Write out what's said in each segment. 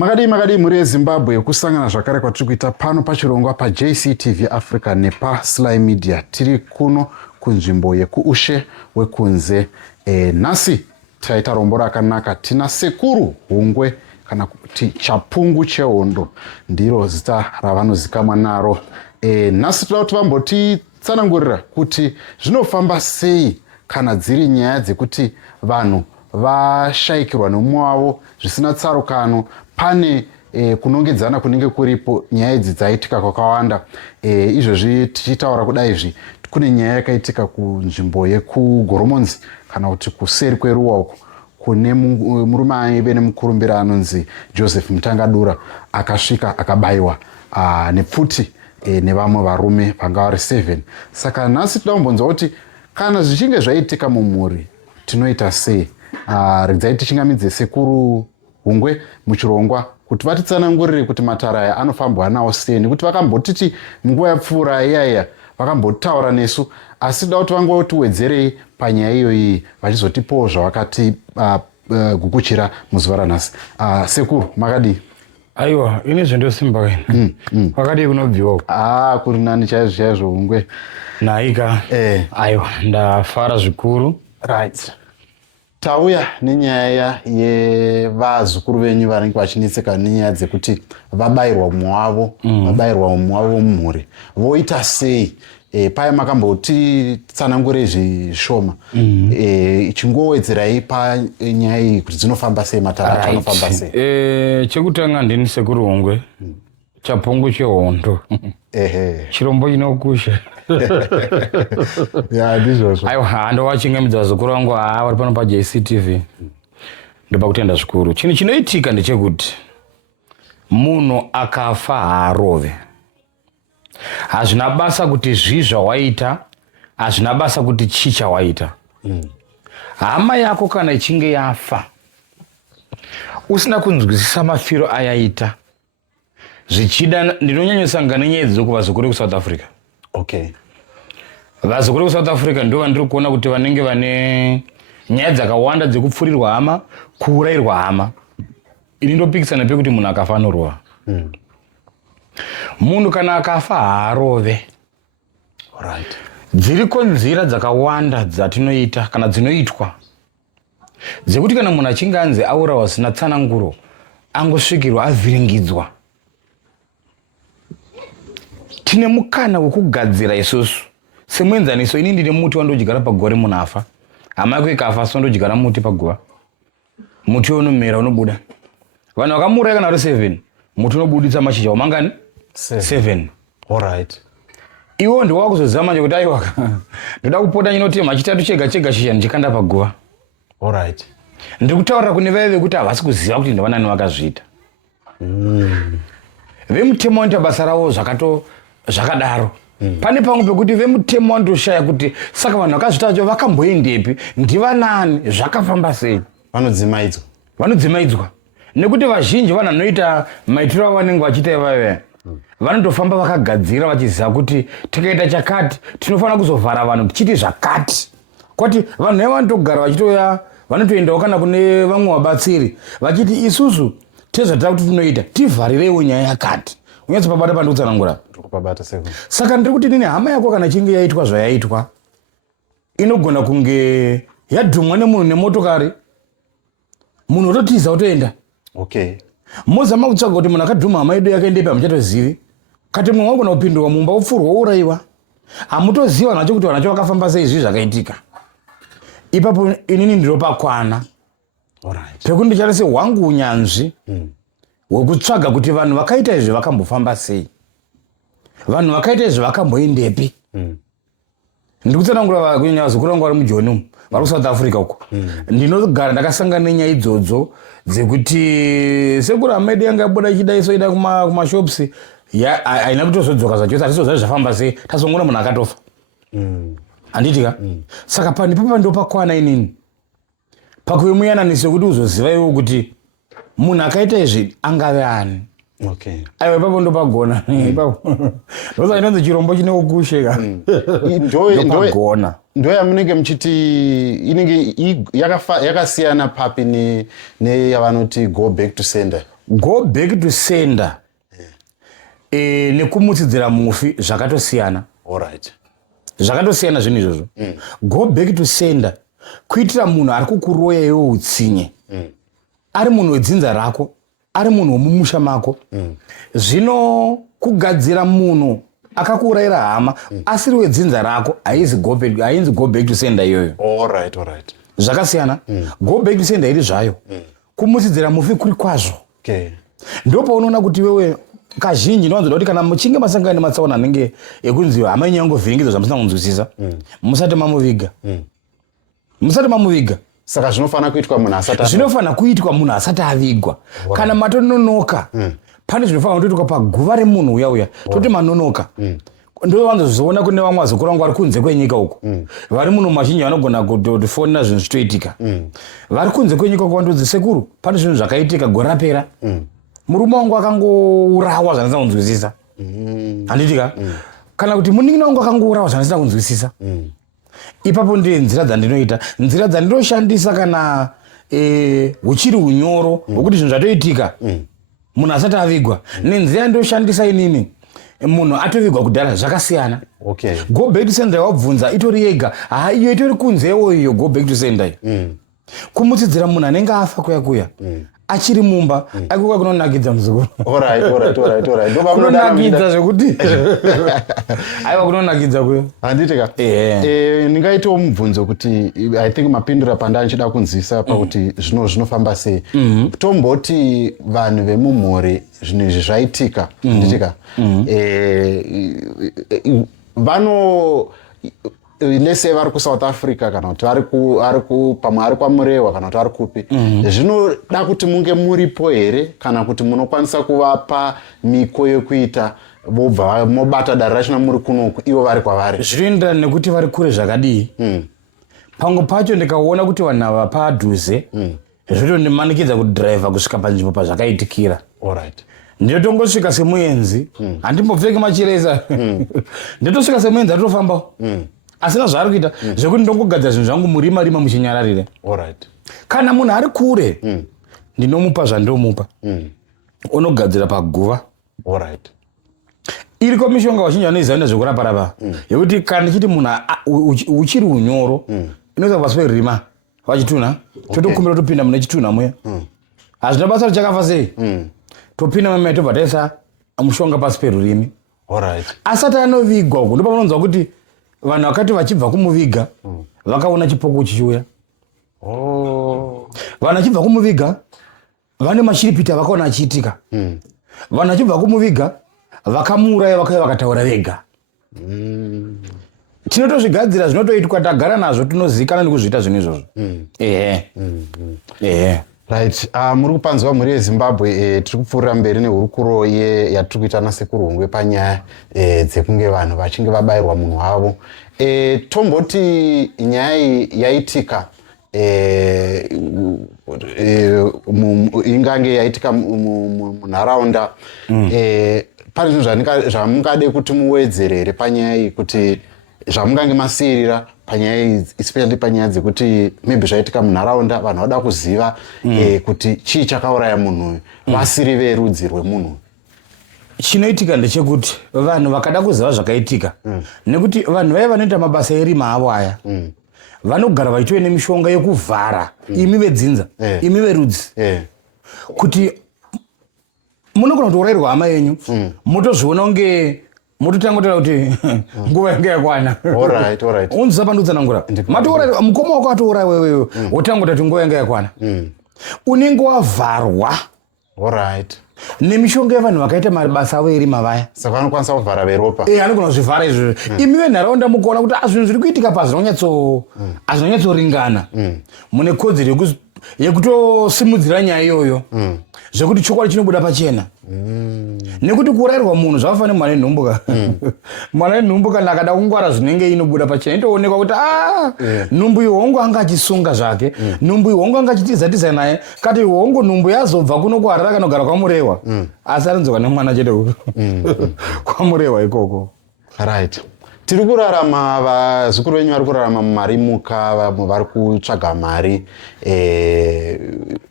Makadi muri yeZimbabwe kusangana zvakare kwatiri kuita pano pachirongwa paJCTV Africa nepaSly Media. Tiri kuno kunzvimbo yekuushe wekunze. Nhasi taita rombo rakanaka. Tina Sekuru Hungwe kana kuti Chapungu Chehondo ndiro zita ravanozikamwa naro. Nhasi toda kuti vambotitsanangurira kuti zvinofamba sei kana dziri nyaya dzekuti vanhu vashayikirwa nomumwe wavo zvisina tsarukano. Pane kunongedzana kunenge kuripo nyaya idzi dzaitika kwakawanda. Izvozvi tichitaura kudai izvi kune nyaya yakaitika kunzvimbo yekugoromonzi kana kuti kuseri kweruwa uko kune murume aive nemukurumbira anonzi Joseph Mutangadura akasvika akabayiwa nepfuti nevamwe varume vanga vari 7. Saka nhasi toda kumbonzwa kuti kana zvichinge zvaitika mumhuri tinoita sei. Regai tichingamidze Sekuru Hungwe muchirongwa kuti vatitsanangurire kuti matara aya anofambwa nawo sei, nekuti vakambotiti munguva yapfuura iyaiya vakambotaura nesu, asi da kuti vangotiwedzerei panyaya iyoyi vachizotipawo zvavakati gukuchira muzuva ranhasi. Sekuru, makadi? Aiwa, ini zvendosimba wena. Wakadi kunobviwa? Kuri nani chaizvo Hungwe. Naika. Aiwa, ndafara zvikuru. Right. Tauya nenyaya yevazukuru venyu vanenge vachinetseka nenyaya dzekuti vabayirwa mumwe wavo mumhuri. Voita sei? Paya makamboti tsanangure zvishoma. Chingowedzerai panyaya iyi kuti dzinofamba sei, matara anofamba sei? Chekutanga ndini Sekuru Hungwe. Chapungu Chehondo. Chirombo chinokusha. Ndizvozvo. Aiwa, ndowachingamidza vazukuru vangu vari pano paJCTV. Ndopa kutenda zvikuru. Chinhu chinoitika ndechekuti munhu akafa haarove. Hazvina basa kuti zvizvawaita, hazvina basa kuti chichawaita. Hama yako kana ichinge yafa, usina kunzwisisa mafiro ayaita, zvichida ndinonyanyosangana nenyaya idzi vazukuru veku Africa. Okay. Vazukuru veku Africa ndo vandiri kuona kuti vanenge vane nyaya dzakawanda dzekupfurirwa hama, kuurayirwa hama. Ini ndopikisana pekuti munhu akafa anorova. Munhu kana akafa haarove. Alright. Dziriko nzira dzakawanda dzatinoita kana dzinoitwa dzekuti kana munhu achinge anzi aurawa zvisina tsananguro angosvikirwa avhiringidzwa. Tine mukana wekugadzira isusu semuenzaniso. Ini ndine muti wandodyara pagore munhu afa, hama yako ikafa so ndodyara muti paguva, muti unomera unobuda. Vanhu vakamuuraya kana vari 7, muti unobuditsa mashizha wamangani 7. Alright. Iwo ndiwo wakuzoziva manje kuti aiwa ndoda kupota nyinotema chitatu chega chega shizha ndichikanda paguva. Alright. Ndiri kutaura kune vaive kuti havasi kuziva kuti ndavanani vakazviita. Vemutemo vanoita basa ravo zvakadaro. Pane pamwe pekuti vemutemo vandoshaya kuti saka vanhu vakazviita vacho vakamboendepi, ndivanani, zvakafamba sei. Vanodzimaidzwa. Nekuti vazhinji vanhu vanoita maitiro avo vanenge vachiita ivaive vanotofamba vakagadzira vachiziva kuti tikaita chakati tinofanira kuzovhara vanhu tichiti zvakati. Kwati vanhu ava vanotogara vachitoya vanotoendawo kana kune vamwe vabatsiri vachiti isusu tezvatira kuti tinoita tivharireiwo nyaya yakati. Unyatso pabata pandikutsanangura. Saka ndiri kuti nini hama yako kana chinge yaitwa zvayaitwa inogona kunge yadhumwa nemunhu nemotokari, munhu ototiza otoenda. Okay. Mozama kutsvaga kuti munhu akadhuma hama yedu yakaendepi hamuchatozivi. Kati mumwe wagona kupindurwa mumba upfurwa ourayiwa. Hamutoziva nacho kuti vanacho vakafamba sei izvi zvakaitika. Ipapo inini ndiropakwana. Alright. Pekuti ndicharese hwangu unyanzvi hwekutsvaga kuti vanhu vakaita izvi vakambofamba sei, vanhu vakaita izvi vakamboendepi. Ndikutsanangura kunyanya vazukuru vangu vari mujoni vari kuSouth Africa uko. Ndinogara ndakasangana nenyaya idzodzo dzekuti Sekuru hama yedu yanga yabuda ichida isoida kumashops haina kutozodzoka zvachose, hatizoziva zvafamba sei, tasongona munhu akatofa. Handitika? Saka pandipapa ndopakwana inini pakuimuyananiswa kuti uzoziva iwo kuti munhu akaita izvi angave ani. Okay. Aiwa ipapo ndopagona. Ndoza inonzi chirombo chinekukusheka. Ndopagona. Ndo yamunenge muchiti inenge yakasiyana papi neyavanoti go back to sender. go back to sender nekumutsidzira mufi zvakatosiyana. Alright. Zvakatosiyana zvinhu izvozvo. Go back to sender kuitira munhu ari kukuroya iwe utsinye. Ari munhu wedzinza rako, ari munhu womumusha mako. Zvino kugadzira munhu akakuurayira hama asiri wedzinza rako hainzi go back to sender iyoyo. Alright. Zvakasiyana. Go back to sender iri zvayo. Kumutsidzira mufi kuri kwazvo. Okay. Ndipo unoona kuti wewe kazhinji ndinowanzoda kuti kana muchinge masangana nematsaona anenge ekunzi hama yenyu yangovhiringidzwa zvamusina kunzwisisa, musati mamuviga. Saka zvinofana kuitwa munhu asati avigwa. Kana matononoka pane zvinofana kutoitwa paguva remunhu uya toti manonoka. Ndovanzozoona kune vamwe vazukuru vangu vari kunze kwenyika uko vari muno mazhinji vanogona kutofonera zvinhu zvitoitika. Vari kunze kwenyika uko vandodzi sekuru pane zvinhu zvakaitika gore rapera. Murume wangu akangourawa zvandisina kunzwisisa. Handitika? Kana kuti munin'ina wangu akangourawa zvandisina kunzwisisa. Ipapo ndiye nzira dzandinoita. Nzira dzandinoshandisa kana huchiri unyoro hwokuti zvinhu zvatoitika munhu asati avigwa. Nenzira yandoshandisa inini munhu atovigwa kudhara zvakasiyana. Okay. Go back to sender wabvunza itori yega. Iyo itori kunzewo iyo go back to sender. Kumutsidzira munhu anenge afa kuya. Achiri mumba akuka kunonakidza muzukuru. Alright. Kunonakidza zvekuti aiwa kunonakidza kuyo. Handitika. Ndingaitawo mubvunzo kuti I think mapindura pandanichida kunzwisa pakuti zvinofamba sei. Tomboti vanhu vemumhuri zvinhu izvi zvaitika. Handitika. Vano nese vari kuSouth Africa kana kuti pamwe ari kwaMurewa kana kuti ari kupi, zvinoda kuti munge muripo here kana kuti munokwanisa kuvapa miko yekuita vobva mobata dare rachona muri kunoku ivo vari kwavari? Zvinoenderana nekuti vari kure zvakadii. Pamwe pacho ndikaona kuti vanhu ava padhuze zvotondimanikidza kudhiraivha kusvika panzvimbo pazvakaitikira. Alright. Ndinotongosvika semuenzi, handimbopfeki machireza. Ndinotosvika semuenzi atofambawo. Asina zvaari kuita zvekuti ndongogadza zvinhu zvangu murima muchinyararire. Alright. Kana munhu ari kure ndinomupa zvandomupa. Unogadzira paguva. Alright. Iriko mishonga vazhinji vanoiziva nezvekurapa yekuti kana ndichiti munhu uchiri unyoro inoisa pasi perima vachitunha totokumbira topinda mune chitunha muya. Hazvina basa richakafa sei. Topinda mumai tobva taisa mushonga pasi perurimi. Alright. Asati anovigwa uku ndopamunonzwa kuti vanhu vakati vachibva kumuviga vakaona chipoko chichiuya. Vanhu vachibva kumuviga vane mashiripiti vakaona achiitika. Vanhu vachibva kumuviga vakamuuraya vakauya vakataura vega. Tinotozvigadzira zvinotoitwa tagara nazvo tinozikana nekuzviita zvinhu izvozvo. Right. Muri kupanzwa mhuri yeZimbabwe tiri kupfuurira mberi nehurukuro yatiri kuita naSekurungwe panyaya dzekunge vanhu vachinge vabayirwa munhu wavo. Tomboti nyaya yaitika ingange yaitika munharaunda, pane zvinhu zvamungade kuti muwedzerere panyaya iyi kuti zvamungange masiyirira panyaya idzi, especially panyaya dzekuti maybe zvaitika munharaunda vanhu vada kuziva kuti chii chakauraya munhu uyu vasiri verudzi rwemunhu. Chinoitika ndechekuti vanhu vakada kuziva zvakaitika nekuti vanhu vaya vanoita mabasa erima avo aya vanogara vaitove nemishonga yekuvhara imi vedzinza, imi verudzi, kuti munogona kutourayirwa hama yenyu motozviona kunge mototangotera kuti nguva yange yakwana. Alright. Unzisa pandotsanangura matourayirwa mukoma wako atouraya wewewe wotangota kuti nguva yange yakwana. Unenge wavharwa. Alright. Nemishonga yevanhu vakaita mabasa avo erima vaya. Saka vanokwanisa kuvhara veropa. Anogona kuzvivhara izvozvo. Imi venharaunda mukaona kuti zvinhu zviri kuitika hazvinonyatsoringana. Mune kodzero yekutosimudzira nyaya iyoyo zvekuti chokwadi chinobuda pachena. Nekuti kuurayirwa munhu zvakafanana mwana wenhumbuka. Mwana wenhumbuka kana akada kungwara zvinenge inobuda pachena inotoonekwa kuti nhumbu ihongo anga achisunga zvake, nhumbu ihongo anga achitiza naye, kati ihongo nhumbu yazobva kuno kuharara kanogara kwaMurewa asi arinzoka nemwana chete kwaMurewa ikoko. Right. tiri kurarama, vazukuru venyu vari kurarama mumarimuka, vamwe vari kutsvaga mari.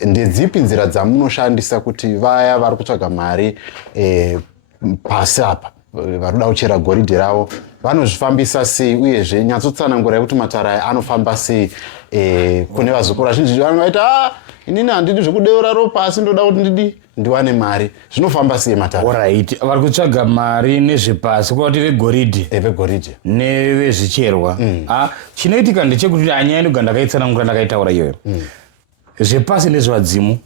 Ndedzipi nzira dzamunoshandisa kuti vaya vari kutsvaga mari pasi apa vari kuda kuchera goridhe ravo vanozvifambisa sei, uyezve nyatsotsanangurai kuti matara aya anofamba sei kune vazukuru vazhinji vanoita inini handidi zvekudeura ropa asi ndoda kuti ndiwane mari. Zvinofamba sei matara? Alright, vari kutsvaga mari nezvepasi kwati vegoridhe vegoridhe nevezvicherwa. Chinoitika ndechekuti anyaya ndoga ndakaitsanangura ndakaitaura iyoyo. Zvepasi nezvevadzimu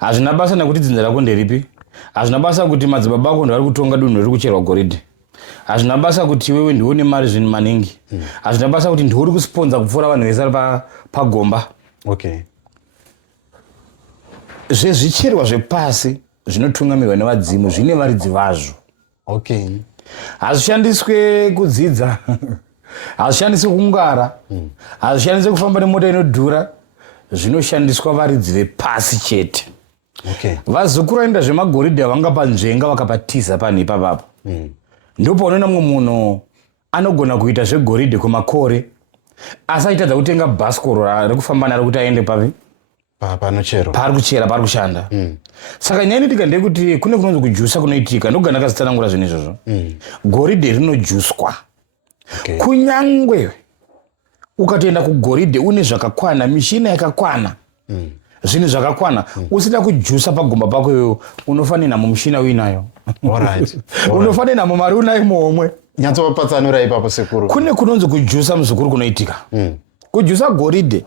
hazvina basa nekuti dzinza rako nderipi, hazvina basa kuti madzibaba ako ndovari kutonga dunhu riri kucherwa goridhe, hazvina basa kuti wewe ndione mari zvinhu maningi, hazvina basa kuti ndiuri kusponza kupfuura vanhu vese ari pagomba. Okay. Zvezvicherwa zvepasi zvinotungamirwa nevadzimu zvine varidzi vazvo. Okay. Hazvishandiswe kudzidza, hazvishandiswe kungara, hazvishandiswe kufamba nemota inodhura, zvinoshandiswa varidzi vepasi chete. Okay. Vazukuru vaenda zvemagoridhe vangapa nzvenga vakapatiza panhu ipapapo. Ndipo unoona mumwe munhu anogona kuita zvegoridhe kwemakore asi aitadza kutenga bhasikoro rekufamba naro kuti aende papi panochero pari kuchera pari kushanda. Saka nyaya inoitika ndeyekuti kune kunonzi kujusa kunoitika, ndoga ndakazitsanangura zvinhu izvozvo. Goridhe rinojuswa. Okay. Kunyangwe ukatoenda kugoridhe une zvakakwana, mishina yakakwana, zvinhu zvakakwana, usina kujusa pagomba pako iwewe unofanira mumushina uinayo. Alright. Unofanira namo mari unayo momwe. Nyatsopatsanura ipapo sekuru. Kune kunonzi kujusa muzukuru kunoitika. Kujusa goridhe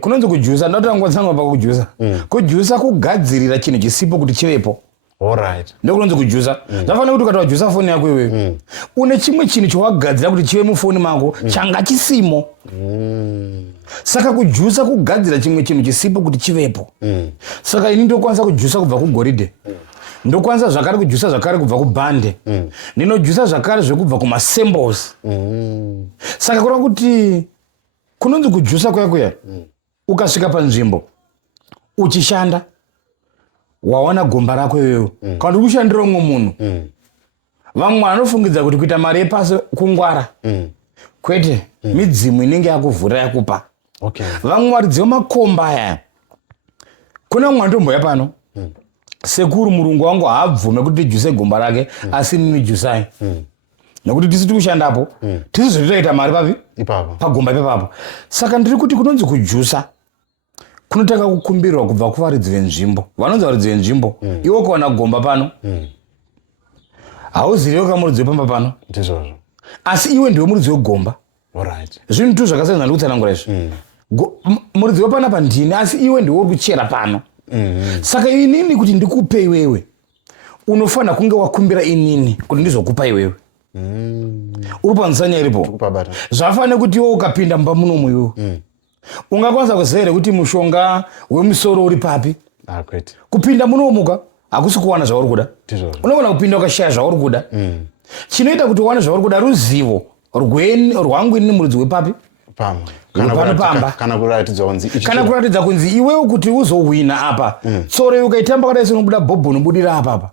kunonzi kujusa, ndotangotsanga pakujusa. Kujusa kugadzirira chinhu chisipo kuti chivepo. Alright. Ndokunonzi kujusa. Zvafanira kuti ukatojusa foni yako iwewe une chimwe chinhu chawagadzira kuti chive mufoni mako changa chisimo. Saka kujusa kugadzira chimwe chinhu chisipo kuti chivepo. Saka ini ndokwanisa kujusa kubva kugoridhe. Ndokwanisa zvakare kujusa zvakare kubva kubhande. Ndinojusa zvakare zvekubva kumasymbols. Saka kureva kuti kunonzi kujusa kuya ukasvika panzvimbo uchishanda wawana gomba rako iwewe kana uri kushandira umwe munhu, vamwe vanofungidza kuti kuita mari yepasi kungwara. Kwete, midzimu inenge yakuvhura yakupa. Okay. Vamwe varidzi vemakomba aya, kuna mumwe andomboya pano sekuru murungu wangu haabvume kuti tijuse gomba rake asi nini jusai. Nekuti tisi tikushandapo tisi zvotoita mari papi ipapo pagomba ipapo. Saka ndiri kuti kunonzi kujusa kunotanga kukumbirirwa kubva kuvaridzi venzvimbo. Vanonzi varidzi venzvimbo, iwe ukawana gomba pano hauzivi wakamuridzi wepamba pano, ndizvozvo, asi iwe ndiwe muridzi wegomba. Alright. Zvinhu tu zvakasiyana ndikutsanangura izvi. Muridzi wepanapa ndini asi iwe ndiwe uri kuchera pano. Saka inini kuti ndikupe iwewe unofanira kunge wakumbira inini kuti ndizokupa iwewe. Uri panzanya iripo. Zvafanira kuti iwe ukapinda mumba munomu iwewe ungakwanisa kuziva here kuti mushonga wemusoro uri papi. Kupinda munomuka hakusi kuwana zvauri kuda. Unogona kupinda ukashaya zvauri kuda. Chinoita kuti uwane zvauri kuda ruzivo rwangu inini muridzi wepapi kana kuratidza kunzi iwewe kuti uzohwina apa tsoro ukaitamba kadai sinobuda bhobho nobudira apapa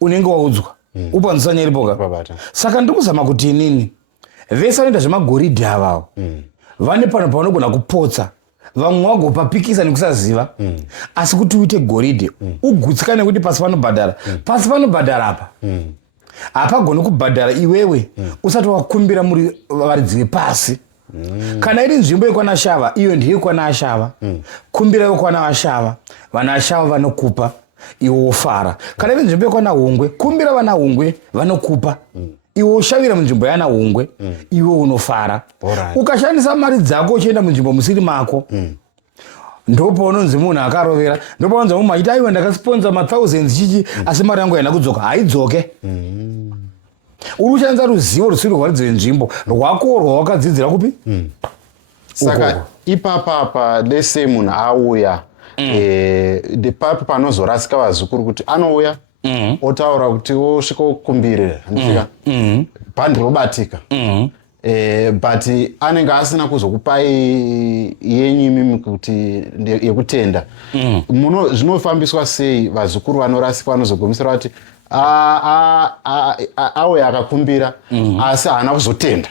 unenge waudzwa upanzanya iripoka. Saka ndiri kuzama kuti inini vese vanoita zvemagoridhe avavo vane pano pavanogona kupotsa, vamwe vagopapikisa nekusaziva. Asi kuti uite goridhe ugutsikane kuti pasi panobhadhara apa hapagoni kubhadhara iwewe usati wakumbira muri varidzi vepasi. Kana iri nzvimbo yekwana Shava, iyo ndiyo yekwana Ashava, kumbira yekwana Ashava, vana Ashava vanokupa iwe wofara. Kana iri nzvimbo yekwana Hungwe, kumbira vana Hungwe vanokupa iwe ushavira munzvimbo yana Hungwe, iwe unofara. Ukashandisa mari dzako uchienda munzvimbo musiri mako, ndopo unonzi munhu akarovera, ndopo unonzi munhu aita iwe ndakasponza ma1000 chichi asi mari yangu yaenda kudzoka, haidzoke. Uri kushandisa ruzivo rusiri rwaridzi venzvimbo rwako rwawakadzidzira kupi. Saka ipapapa lese munhu auya ndepapo panozorasika vazukuru kuti anouya otaura kuti osvika okumbirira handifika bhandi robatika but anenge asina kuzokupai yenyu imimi kuti yekutenda. Zvinofambiswa sei vazukuru vanorasikwa vanozogumisira kuti awe akakumbira asi haana kuzotenda?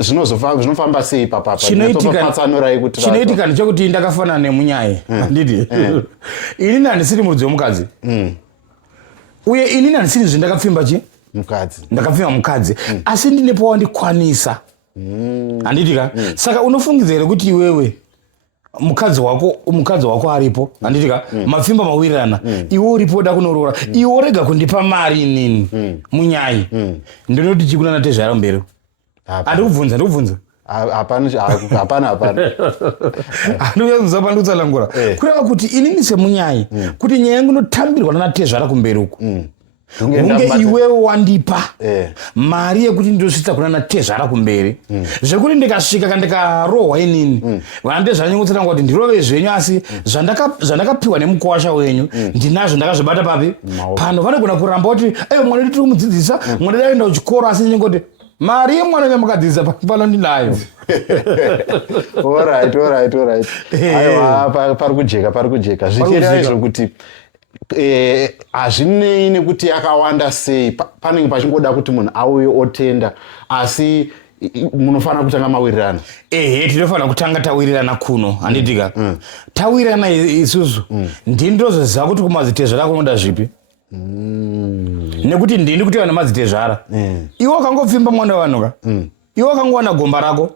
Zvinofamba sei papapa? Chinoitika ndechekuti ndakafanana nemunyaya handiti inini handisiri mudzi womukadzi uye inini handisiri zvendakapfimba ndakapfimba mukadzi asi ndine pawandikwanisa handitika. Saka unofungidza here kuti iwewe mukadzi wako aripo handitika mapfimba mawirirana iwe uripo uda kunoroora iwe rega kundipa mari inini munyaya ndinoti chikunana tezvara mberi ndikubvunza hapana andikuzapa ndikutsalangura kureva kuti inini semunyaya kuti nyaya yangu inotambirwa nanatezvara kumberi uku unge iwewe wandipa mari yekuti ndosvitsa kuna natezvara kumberi zvekuti ndikasvika kandikarohwa inini vanatezvaranyongotseranga kuti ndirove zvenyu asi zvandakapiwa nemukwasha wenyu ndinazvo ndakazvibata papi pano vanogona kuramba kuti mwana tiri kumudzidzisa mwana daenda kuchikoro asi nyongoti mari yemwana yamakadzidzisa pano ndinayo. Alright. Aiwa pari kujeka zvichireva izvo kuti hazvinei nekuti yakawanda sei panenge pachingoda kuti munhu auye otenda asi munofanira kutanga mawirirana. Tinofanira kutanga tawirirana kuno handitika tawirirana isusu ndindozoziva kuti kumadzitezvara kunoda zvipi nekuti ndini kuti vana madzitezvara iwe wakangopfimba mwana wanoka iwe wakangowana gomba rako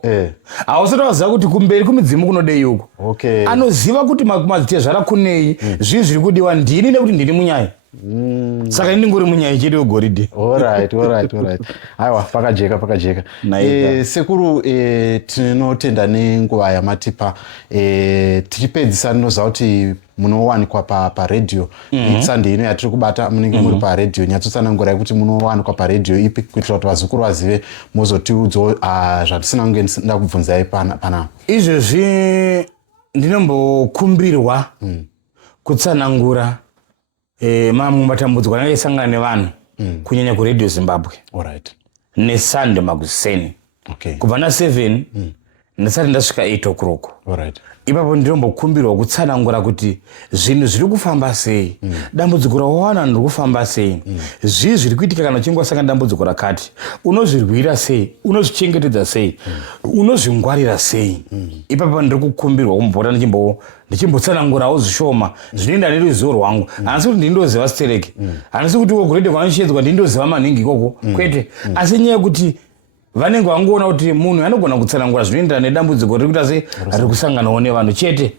hausati waziva kuti kumberi kumidzimu kunodei uko anoziva kuti madzitezvara kunei zvii zviri kudiwa ndini nekuti ndini munyaya saka ininguri munyaya chete wegoridhe. Alright. Aiwa pakajeka sekuru tinotenda nenguva yamatipa tichipedzisa ndinoziva kuti munowanikwa paredhiyo itsandi ino yatiri kubata munenge muri paredhiyo nyatsotsanangurai kuti munowanikwa paredhiyo ipi kuitira kuti vazukuru vazive mozotiudzawo zvatisina kunge nda kubvunzai pana izvezvi ndinombokumbirwa kutsanangura mamwe matambudziko anenge aisangana nevanhu kunyanya kuredhiyo Zimbabwe neSunday makuseni kubva na7 ndisati ndasvika 8 o'clock. Ipapo ndinombokumbirwa kutsanangura kuti zvinhu zviri kufamba sei dambudziko rawawana riri kufamba sei zvii zviri kuitika kana uchinge wasangana dambudziko rakati unozvirwira sei unozvichengetedza sei unozvingwarira sei. Ipapo ndiri kukumbirwa kumbota ndichimbotsanangurawo zvishoma zvinoenda neruzivo rwangu handisi kuti ndindoziva stereki handisi kuti wegoredhe vanoshedzwa ndindoziva maningi ikoko kwete asi nyaya yekuti vanenge vangoona kuti munhu anogona kutsanangura zvinoenderana nedambudziko riri kuita sei riri kusanganawo nevanhu chete.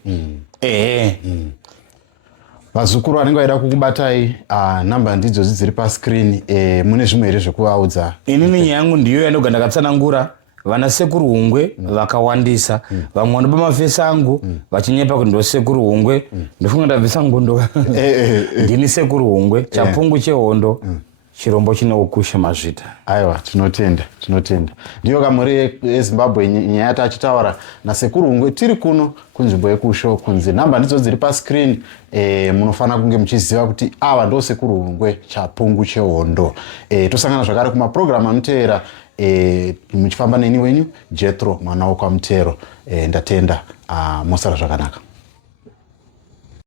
vazukuru vanenge vaida kukubatai namba ndidzodzi dziri paskrini mune zvimwe here zvekuvaudza? Inini nyaya yangu ndiyo yandoga ndakatsanangura vana sekuru hungwe vakawandisa vamwe vanopa mafesi angu vachinyepa kuti ndo sekuru hungwe ndofunga ndabvisa ngondo ndini sekuru hungwe chapungu chehondo chirombo chinokusha mazvita. Aiwa tinotenda ndiyo kamuri yeZimbabwe nyaya tachitaura nasekuru hungwe tiri kuno kunzvimbo yekusho kunzi namba ndidzo dziri paskrini munofanira kunge muchiziva kuti ava ndo sekuru hungwe chapungu chehondo. Tosangana zvakare kumapurogiramu anoteera muchifamba neni wenyu Jethro mwana wokwamutero. Ndatenda mosara zvakanaka.